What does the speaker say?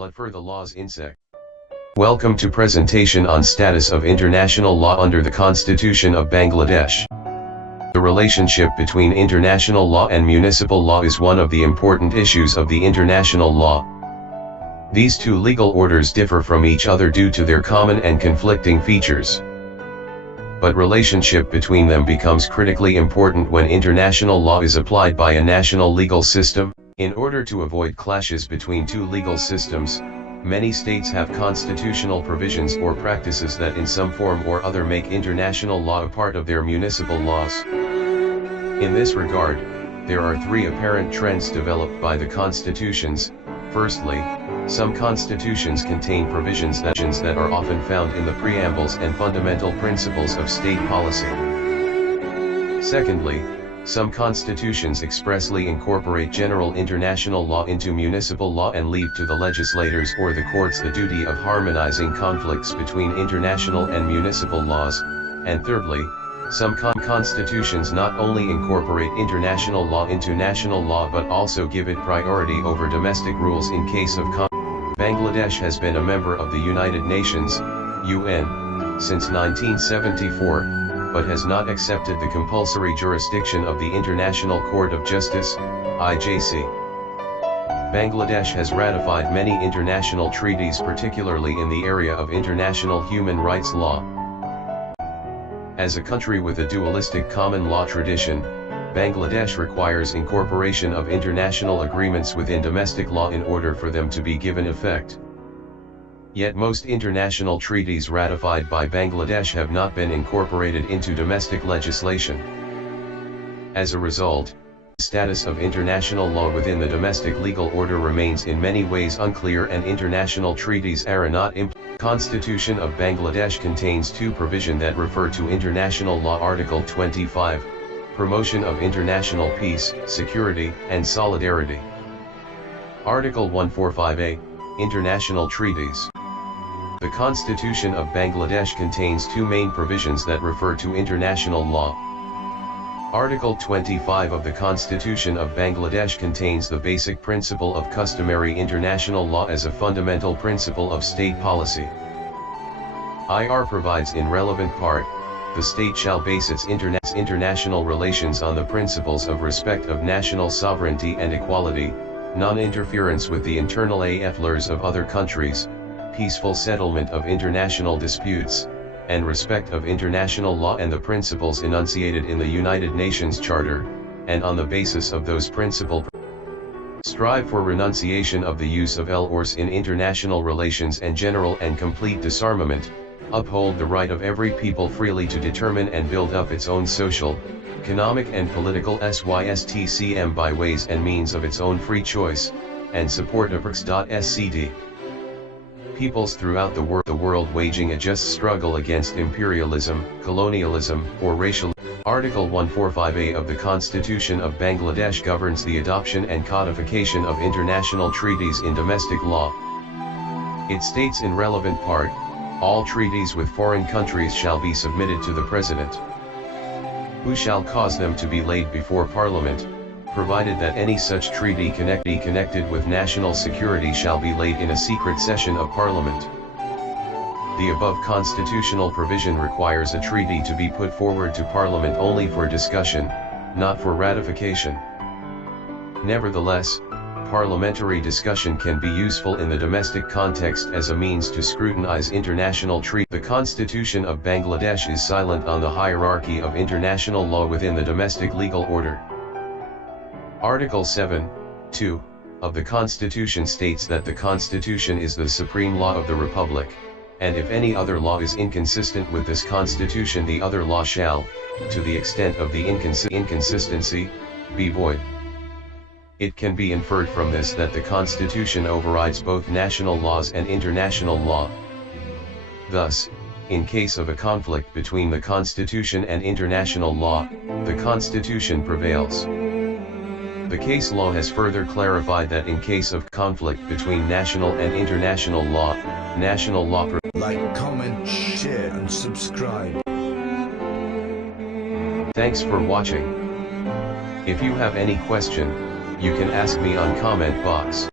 Lutfer the Laws Insect. Welcome to presentation on status of international law under the Constitution of Bangladesh. The relationship between international law and municipal law is one of the important issues of the international law. These two legal orders differ from each other due to their common and conflicting features. But relationship between them becomes critically important when international law is applied by a national legal system. In order to avoid clashes between two legal systems, many states have constitutional provisions or practices that in some form or other make international law a part of their municipal laws. In this regard, there are three apparent trends developed by the constitutions. Firstly, some constitutions contain provisions that are often found in the preambles and fundamental principles of state policy. Secondly, some constitutions expressly incorporate general international law into municipal law and leave to the legislators or the courts the duty of harmonizing conflicts between international and municipal laws. And thirdly, some constitutions not only incorporate international law into national law but also give it priority over domestic rules in case of conflict. Bangladesh has been a member of the United Nations, UN, since 1974, but has not accepted the compulsory jurisdiction of the International Court of Justice, IJC. Bangladesh has ratified many international treaties, particularly in the area of international human rights law. As a country with a dualistic common law tradition, Bangladesh requires incorporation of international agreements within domestic law in order for them to be given effect. Yet most international treaties ratified by Bangladesh have not been incorporated into domestic legislation. As a result, the status of international law within the domestic legal order remains in many ways unclear, and international treaties are not implemented. The Constitution of Bangladesh contains two provisions that refer to international law. Article 25, Promotion of International Peace, Security, and Solidarity. Article 145A, International Treaties. The Constitution of Bangladesh contains two main provisions that refer to international law. Article 25 of the Constitution of Bangladesh contains the basic principle of customary international law as a fundamental principle of state policy. IR provides in relevant part, the state shall base its international relations on the principles of respect of national sovereignty and equality, non-interference with the internal affairs of other countries, peaceful settlement of international disputes, and respect of international law and the principles enunciated in the United Nations Charter, and on the basis of those principles, strive for renunciation of the use of LORs in international relations and general and complete disarmament, uphold the right of every people freely to determine and build up its own social, economic and political SYSTCM by ways and means of its own free choice, and support APRX.SCD. Peoples throughout the world waging a just struggle against imperialism, colonialism, or racial. Article 145A of the Constitution of Bangladesh governs the adoption and codification of international treaties in domestic law. It states in relevant part, all treaties with foreign countries shall be submitted to the President, who shall cause them to be laid before Parliament, provided that any such treaty connected with national security shall be laid in a secret session of Parliament. The above constitutional provision requires a treaty to be put forward to Parliament only for discussion, not for ratification. Nevertheless, parliamentary discussion can be useful in the domestic context as a means to scrutinize international treaties. The Constitution of Bangladesh is silent on the hierarchy of international law within the domestic legal order. Article 7(2) of the Constitution states that the Constitution is the supreme law of the Republic, and if any other law is inconsistent with this Constitution, the other law shall, to the extent of the inconsistency, be void. It can be inferred from this that the Constitution overrides both national laws and international law. Thus, in case of a conflict between the Constitution and international law, the Constitution prevails. The case law has further clarified that in case of conflict between national and international law, national law like, comment, share and subscribe. Thanks for watching. If you have any question, you can ask me on comment box.